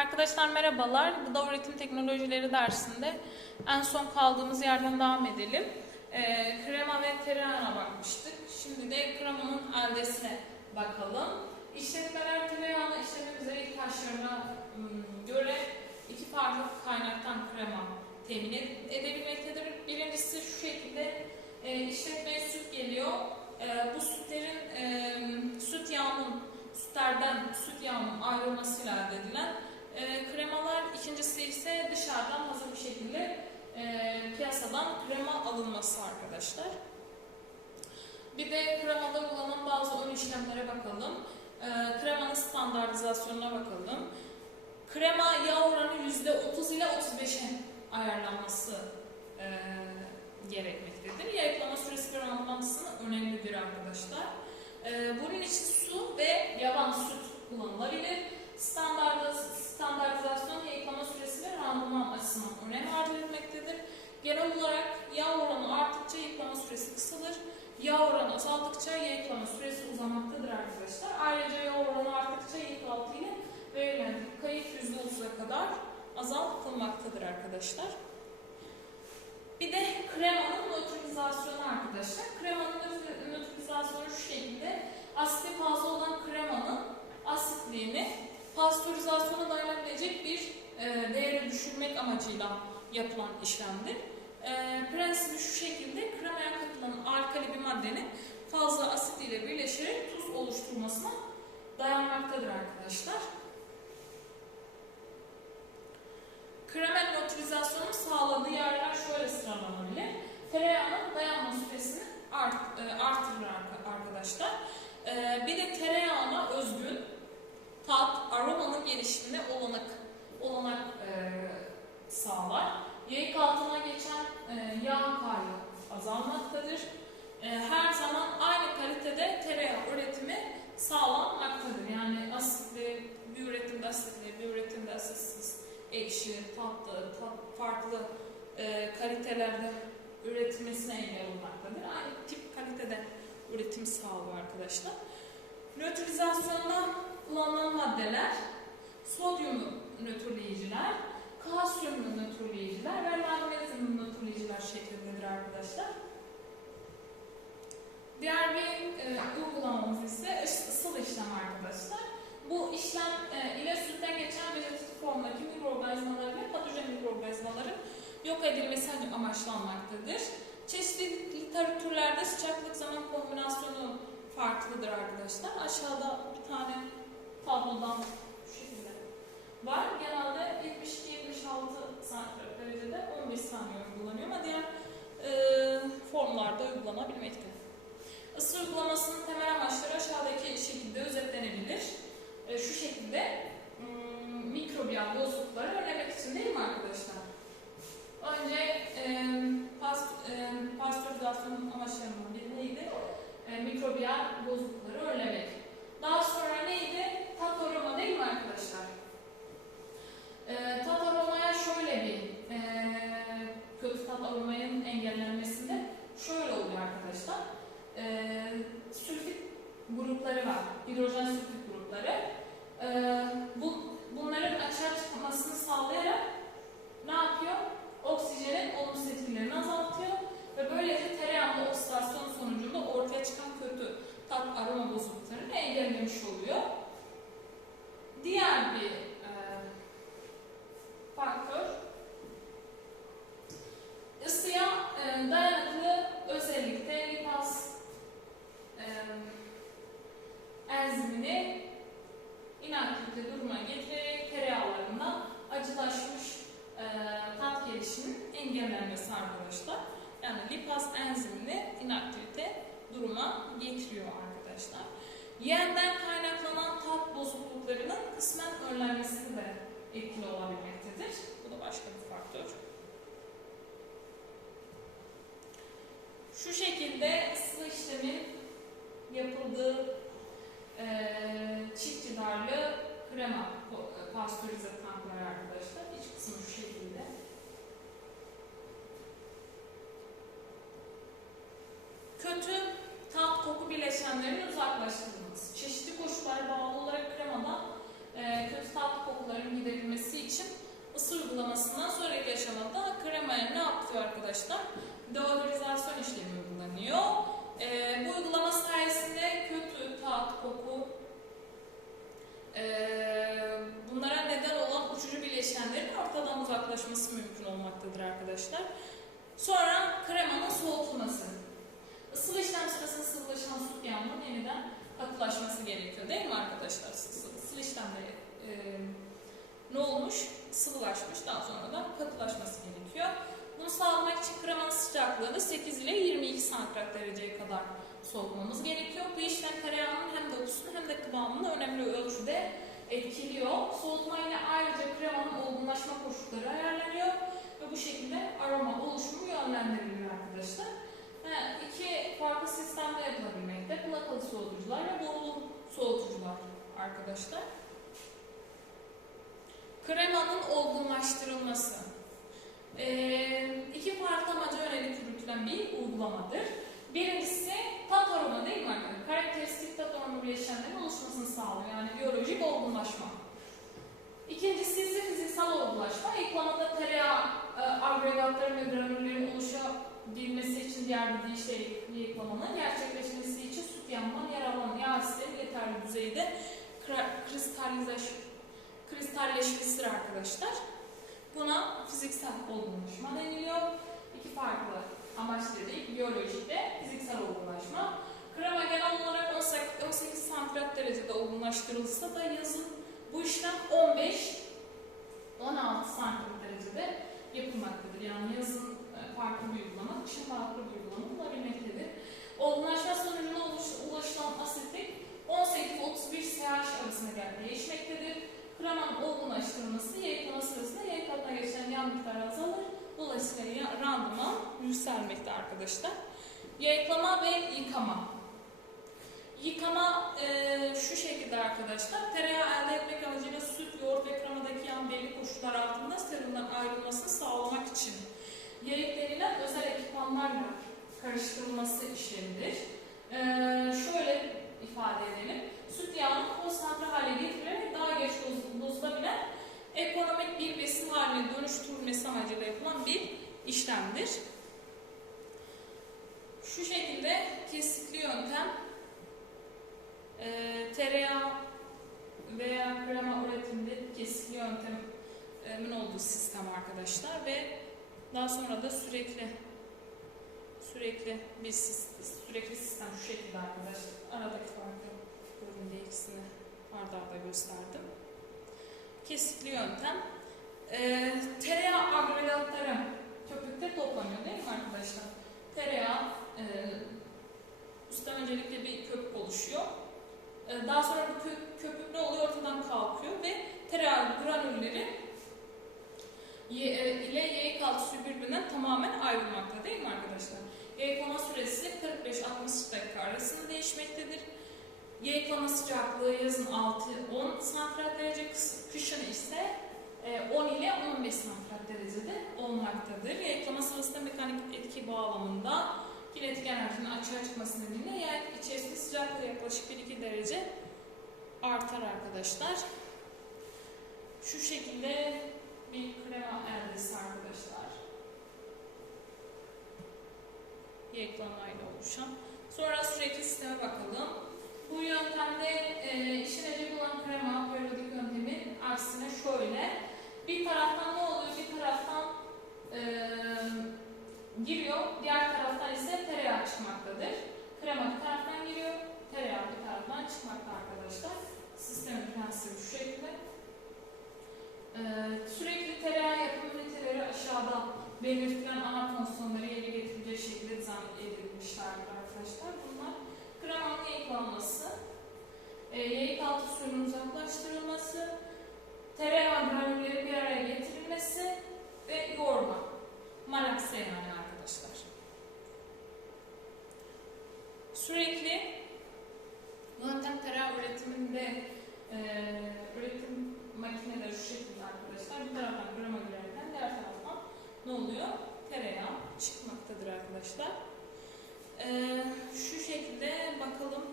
Arkadaşlar merhabalar. Gıda üretim teknolojileri dersinde en son kaldığımız yerden devam edelim. Ee, krema ve tereyağına bakmıştık. Şimdi de kremanın eldesine bakalım. İşletmeler tereyağını işlemek üzere ihtiyaçlarına göre iki farklı kaynaktan krema temin ed- edebilmektedir. Birincisi şu şekilde e, işletmeye süt geliyor. E, bu sütlerin e, süt yağının sütlerden süt yağının ayrılmasıyla elde edilen e, kremalar. İkincisi ise dışarıdan hazır bir şekilde e, piyasadan krema alınması arkadaşlar. Bir de kremada kullanılan bazı ön işlemlere bakalım. E, kremanın standartizasyonuna bakalım. Krema yağ oranı %30 ile 35'e ayarlanması e, gerekmektedir. Yayıklama süresi randımanısını önemlidir arkadaşlar. E, bunun için su ve yaban süt kullanılabilir. Standartiz- standartizasyon yayıklama süresi ve randıman açısından önem arz edilmektedir. Genel olarak yağ oranı arttıkça yayıklama süresi kısalır. Yağ oranı azaldıkça yayıklama süresi uzamaktadır arkadaşlar. Ayrıca yağ oranı arttıkça yayıklaltı ile verilen kayıp %30'a kadar azaltılmaktadır arkadaşlar. Bir de kremanın nötralizasyonu arkadaşlar. Kremanın nötr- nötralizasyonu şu şekilde. Asiti fazla olan kremanın asitliğini pastörizasyona amacıyla yapılan işlemdir. E, prensibi şu şekilde kremaya katılan alkali bir maddenin fazla asit ile birleşerek tuz oluşturmasına dayanmaktadır arkadaşlar. Kremen nötralizasyonun sağladığı yerler şöyle sıralanabilir. Tereyağının dayanma süresini art, e, artırır arka- arkadaşlar. E, bir de tereyağına özgün tat, aromanın gelişimine olanak, olanak e, sağlar. Yayık altına geçen e, yağ kaybı azalmaktadır. E, her zaman aynı kalitede tereyağı üretimi sağlanmaktadır. Yani asitli bir üretimde asitli, bir üretimde asitsiz, ekşi, tatlı, tat, farklı e, kalitelerde üretilmesine engel olmaktadır. Aynı tip kalitede üretim sağlıyor arkadaşlar. Nötralizasyonda kullanılan maddeler sodyumlu nötrleyiciler, kalsiyumlu nötrleyiciler ve magnezyumlu nötrleyiciler şeklindedir arkadaşlar. Diğer bir e, uygulamamız ise ıs- ısıl işlem arkadaşlar. Bu işlem e, ile sütten geçen vejetatif formdaki mikroorganizmaların ve patojen mikroorganizmaların yok edilmesi amaçlanmaktadır. Çeşitli literatürlerde sıcaklık zaman kombinasyonu farklıdır arkadaşlar. Aşağıda bir tane tablodan şu şekilde var. Genelde 72-76 santigrat derecede 15 saniye uygulanıyor ama diğer e, formlarda uygulanabilmekte. Isı uygulamasının temel amaçları aşağıdaki şekilde özetlenebilir. E, şu şekilde hmm, mikrobiyal bozuklukları önlemek için değil mi arkadaşlar? Önce e, pas, e, pastörizasyonun amaçlarından biri neydi? E, mikrobiyal bozuklukları önlemek. Daha sonra neydi? Engellenmesinde şöyle oluyor arkadaşlar. E, sülfit grupları var. Hidrojen sülfit grupları. E, bu, bunların açığa çıkmasını sağlayarak ne yapıyor? Oksijenin olumsuz etkilerini azaltıyor ve böylece tereyağında oksidasyon sonucunda ortaya çıkan kötü tat aroma bozukluklarını engellemiş oluyor. Diğer bir e, faktör ısıya e, dayanıklı özellikle lipaz e, enzimini inaktivite duruma getirerek tereyağlarında acılaşmış e, tat gelişiminin engellenmesi arkadaşlar. Yani lipaz enzimini inaktivite duruma getiriyor arkadaşlar. Yenden kaynaklanan tat bozukluklarının kısmen önlenmesini de etkili olabilmektedir. Bu da başka bir faktör. Şu şekilde ısı işlemin yapıldığı e, çift cidarlı krema e, pastörize tankları arkadaşlar. İç kısmı şu şekilde. Kötü tat koku bileşenlerinin uzaklaştırılması. Çeşitli koşullara bağlı olarak kremada e, kötü tat kokuların giderilmesi ısı uygulamasından sonraki aşamada kremaya ne yapıyor arkadaşlar? Deodorizasyon işlemi uygulanıyor. Ee, bu uygulama sayesinde kötü tat, koku, ee, bunlara neden olan uçucu bileşenlerin ortadan uzaklaşması mümkün olmaktadır arkadaşlar. Sonra kremanın soğutulması. Isılı işlem sırasında sıvılaşan süt yağının yeniden katılaşması gerekiyor değil mi arkadaşlar? Isılı işlemde e, ne olmuş? Sıvılaşmış daha sonra da katılaşması gerekiyor. Bunu sağlamak için kremanın sıcaklığını 8 ile 22 santigrat dereceye kadar soğutmamız gerekiyor. Bu işlem tereyağının hem dokusunu hem de kıvamını önemli ölçüde etkiliyor. Soğutmayla ayrıca kremanın olgunlaşma koşulları ayarlanıyor ve bu şekilde aroma oluşumu yönlendiriliyor arkadaşlar. Ha, iki farklı sistemde yapılabilmekte. Plakalı soğutucular ve borulu soğutucular arkadaşlar. Kremanın olgunlaştırılması. Ee, iki farklı amaca yönelik yürütülen bir uygulamadır. Birincisi tat aroma değil mi arkadaşlar? Karakteristik tat aroma bileşenlerin oluşmasını sağlıyor. Yani biyolojik olgunlaşma. İkincisi ise fiziksel olgunlaşma. Yıklamada tereyağı e, agregatların ve granüllerin oluşabilmesi için diğer bir şey yıklamanın gerçekleşmesi için süt yanma, yer alan yağ asitlerin yeterli düzeyde kristalleşmesidir arkadaşlar. Buna fiziksel olgunlaşma deniliyor. İki farklı amaç dedik. Biyolojik ve fiziksel olgunlaşma. Krema genel olarak 18 18 santigrat derecede olgunlaştırılsa da yazın bu işlem 15 16 santigrat derecede yapılmaktadır. Yani yazın farklı bir uygulama, kışın farklı bir uygulama olabilmektedir. Olgunlaşma sonucunda uluş- ulaşılan asitlik 18-31 pH arasında değişmektedir. Kremanın olgunlaştırılması yayıklama sırasında yayıklamada geçen yağ miktarı azalır. Dolayısıyla randıman yükselmekte arkadaşlar. Yayıklama ve yıkama. Yıkama e, şu şekilde arkadaşlar. Tereyağı elde etmek amacıyla süt, yoğurt ve kremadaki yağın belli koşullar altında serumdan ayrılmasını sağlamak için yayık denilen özel ekipmanlarla karıştırılması işlemidir. E, şöyle ifade edelim. Süt yağının konsantre hale getirilerek daha geç boz- bozulabilen ekonomik bir besin haline dönüştürülmesi amacıyla yapılan bir işlemdir. Şu şekilde kesikli yöntem e, tereyağı veya krema üretiminde kesikli yöntemin olduğu sistem arkadaşlar ve daha sonra da sürekli sürekli bir sürekli sistem şu şekilde arkadaşlar. Aradaki farkı diye ikisini arda arda gösterdim. Kesikli yöntem. Ee, tereyağı agregatları köpükte toplanıyor değil mi arkadaşlar? Tereyağı e, üstten öncelikle bir köpük oluşuyor. E, daha sonra bu kö- köpük ne oluyor? Ortadan kalkıyor ve tereyağı granülleri ile yayık altı suyu birbirinden tamamen ayrılmakta değil mi arkadaşlar? Yayıklama süresi 45-60 dakika arasında değişmektedir. Yayıklama sıcaklığı yazın 6-10 santigrat derece, kış- kışın ise e, 10 ile 15 santigrat derecede olmaktadır. Yayıklama sırasında mekanik etki bağlamında kinetik enerjinin açığa çıkması nedeniyle yer içerisinde sıcaklığı yaklaşık 1-2 derece artar arkadaşlar. Şu şekilde bir krema eldesi arkadaşlar. Yayıklamayla oluşan. Sonra sürekli sisteme bakalım. Bu yöntemde e, işlenecek olan krema periyodik yöntemin aksine şöyle. Bir taraftan ne oluyor? Bir taraftan e, giriyor, diğer taraftan ise tereyağı çıkmaktadır. Krema bir taraftan giriyor, tereyağı bir taraftan çıkmakta arkadaşlar. Sistemin prensibi şu şekilde. Ee, sürekli tereyağı yapım üniteleri aşağıda belirtilen ana fonksiyonları yerine getirecek şekilde dizayn edilmişlerdir arkadaşlar. Bunlar kremanın yayıklanması, e, yayık altı suyunun uzaklaştırılması, tereyağı granülleri bir araya getirilmesi ve yoğurma. Marakse yani arkadaşlar. Sürekli yöntem tereyağı üretiminde e, üretim makineler şu şekilde arkadaşlar. Bir taraftan grama girerken diğer taraftan ne oluyor? Tereyağı çıkmaktadır arkadaşlar. Ee, şu şekilde bakalım.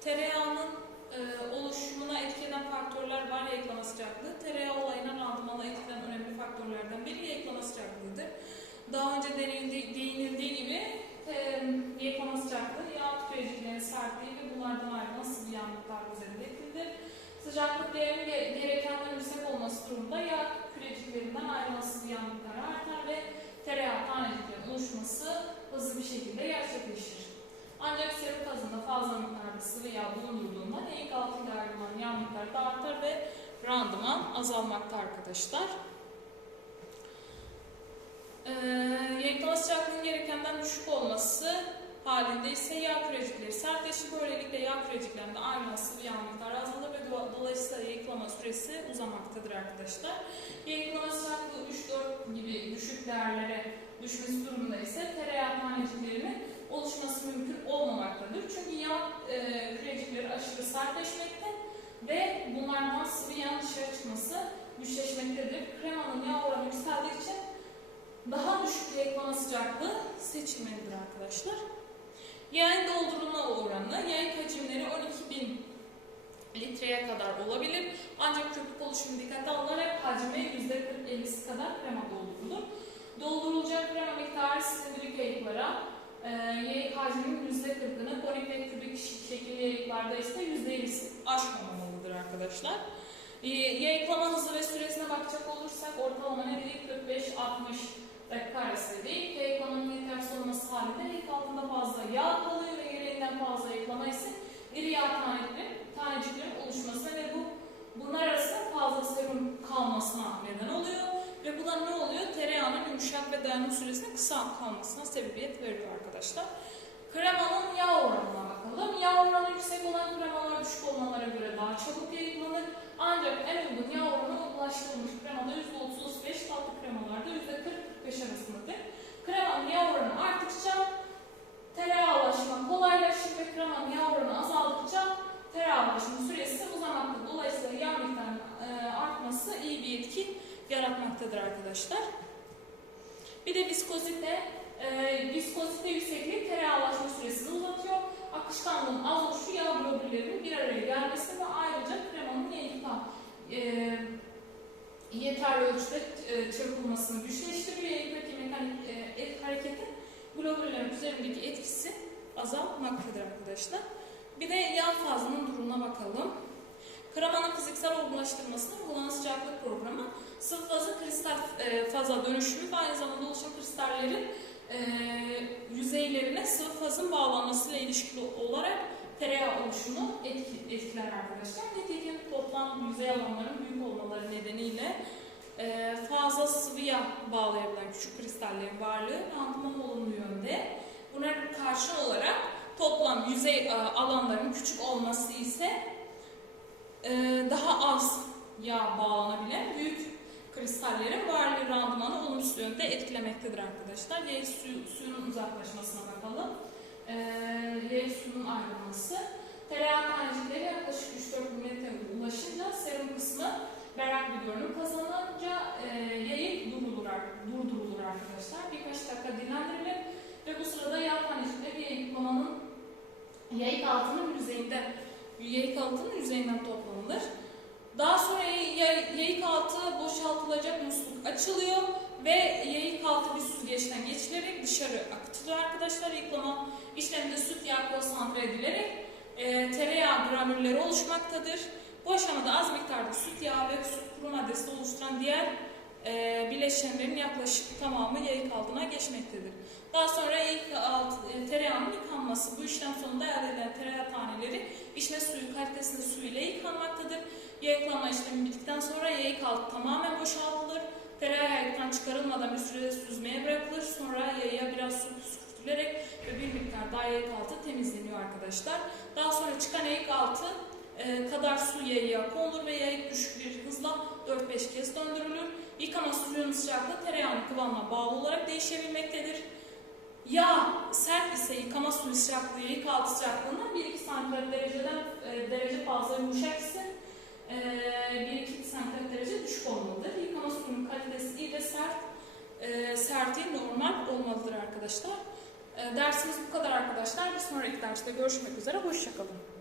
Tereyağının e, oluşumuna etkileyen faktörler var ya eklama sıcaklığı. Tereyağı olayının randımana etkilen önemli faktörlerden biri eklama sıcaklığıdır. Daha önce değinildiği gibi e, sıcaklığı yağ tüketicilerinin sertliği ve bunlardan ayrılan sıvı yanlıklar üzerinde etkilenir. Sıcaklık değerinin ge- gerekenden yüksek olması durumunda yağ sıvı yağ miktarı artar ve tereyağı taneciklerinin oluşması hızlı bir şekilde gerçekleşir. Ancak serum fazında fazla miktarda sıvı yağ bulundurduğunda eğik altında ayrılan yağ miktarı da artar ve randıman azalmakta arkadaşlar. Ee, yayıklama sıcaklığının gerekenden düşük olması halinde ise yağ kürecikleri sertleşir. Böylelikle yağ küreciklerinde ayrılan sıvı yağ miktarı azalır ve do- dolayısıyla yayıklama süresi uzamaktadır arkadaşlar. Yayıklama sıcaklığı 3-4 gibi düşük değerlere düşmesi durumunda ise tereyağı taneciklerinin oluşması mümkün olmamaktadır. Çünkü yağ e, kürecikleri aşırı sertleşmekte ve bunlardan sıvı yağın dışarı çıkması güçleşmektedir. Kremanın yağ oranı yükseldiği için daha düşük yayıklama sıcaklığı seçilmelidir arkadaşlar. Yağın doldurulma oranı, yayık hacimleri 12.000 litreye kadar olabilir. Ancak köpük oluşumu dikkate alınarak hacmi %40-50'si kadar krema doldurulur. Doldurulacak krema miktarı silindirik yayıklara, e, yayık hacminin %40'ını, konik ve kübik şekilli yayıklarda ise %50'si aşmamalıdır arkadaşlar. E, Yayıklama hızı ve süresine bakacak olursak ortalama ne dedik? 45-60 arası değil. Yayıklamanın yetersiz olması halinde yayık altında fazla yağ kalıyor ve gereğinden fazla yayıklama ise iri yağ taneciklerin, taneciklerin oluşmasına ve bu bunlar arasında fazla serum kalmasına neden oluyor. Ve bu da ne oluyor? Tereyağının yumuşak ve dayanım süresinin kısa kalmasına sebebiyet veriyor arkadaşlar. Kremanın yağ oranına bakalım. Yağ oranı yüksek olan kremalar düşük olmalara göre daha çabuk yayıklanır. Ancak en uygun yağ oranı ulaştırılmış kremada %30-35, tatlı kremalarda %40-45 arasındadır. Kremanın yağ oranı arttıkça tereyağlaşma kolaylaşır ve kremanın yağ oranı azaldıkça tereyağlaşma süresi uzamaktadır. Dolayısıyla yağ miktarının e, artması iyi bir etki yaratmaktadır arkadaşlar. Bir de viskozite. E, viskozite yüksekliği tereyağlaşma süresini uzatıyor. Akışkanlığın az oluşu yağ globüllerinin bir araya gelmesi ve ayrıca kremanın yayıkta e, yeterli ölçüde e, çırpılmasını güçleştiriyor. Yayıktaki mekanik e, et hareketin globüllerin üzerindeki etkisi azalmaktadır arkadaşlar. Bir de yağ fazının durumuna bakalım. Kremanın fiziksel olgunlaştırmasının uygulanan sıcaklık programı sıvı fazı kristal e, faza dönüşümü aynı zamanda oluşan kristallerin e, yüzeylerine sıvı fazın bağlanmasıyla ilişkili olarak tereyağı oluşumu etki, etkiler arkadaşlar. Nitekim toplam yüzey alanların büyük olmaları nedeniyle e, fazla sıvı yağ bağlayabilen küçük kristallerin varlığı randıman olumlu yönde. Buna karşı olarak toplam yüzey e, alanların küçük olması ise e, daha az yağ bağlanabilen büyük kristallerin varlığı randımanı olumsuz yönde etkilemektedir arkadaşlar. Yay suyu, suyunun uzaklaşmasına bakalım. E, yay suyunun ayrılması. Tereyağı tanecikleri yaklaşık 3-4 mm ulaşınca serum kısmı berrak bir görünüm kazanınca e, yayı durdurulur, durdurulur arkadaşlar. Birkaç dakika dinlendirilir ve bu sırada yağ tanecikleri yayıklamanın yayık altının yüzeyinde yayık altının yüzeyinden toplanılır. Daha sonra yay- yay- yayık altı boşaltılacak musluk açılıyor ve yayık altı bir süzgeçten geçilerek dışarı akıtılıyor arkadaşlar. Yıklama işleminde süt yağı konsantre edilerek e, tereyağı granülleri oluşmaktadır. Bu aşamada az miktarda süt yağı ve süt kuru maddesi oluşturan diğer e, bileşenlerin yaklaşık tamamı yayık altına geçmektedir. Daha sonra yayık altı, e, tereyağının yıkanması. Bu işlem sonunda elde edilen tereyağı taneleri içme suyu kalitesinde su ile yıkanmaktadır. Yayıklama işlemi bittikten sonra yayık altı tamamen boşaltılır. Tereyağı yayıktan çıkarılmadan bir süre süzmeye bırakılır. Sonra yayıya biraz su püskürtülerek ve bir miktar daha yayık altı temizleniyor arkadaşlar. Daha sonra çıkan yayık altı e, kadar su yayıya konulur ve yayık düşük bir hızla 4-5 kez döndürülür. Yıkama suyunun sıcaklığı tereyağının kıvamına bağlı olarak değişebilmektedir. Yağ sert ise yıkama suyu sıcaklığı yayık altı sıcaklığından 1-2 santigrat dereceden e, derece fazla yumuşak ise e, 1-2 santigrat derece düşük olmalıdır. Yıkama suyunun kalitesi iyi ve sert, e, sertliği normal olmalıdır arkadaşlar. E, dersimiz bu kadar arkadaşlar. Bir sonraki derste görüşmek üzere. Hoşçakalın.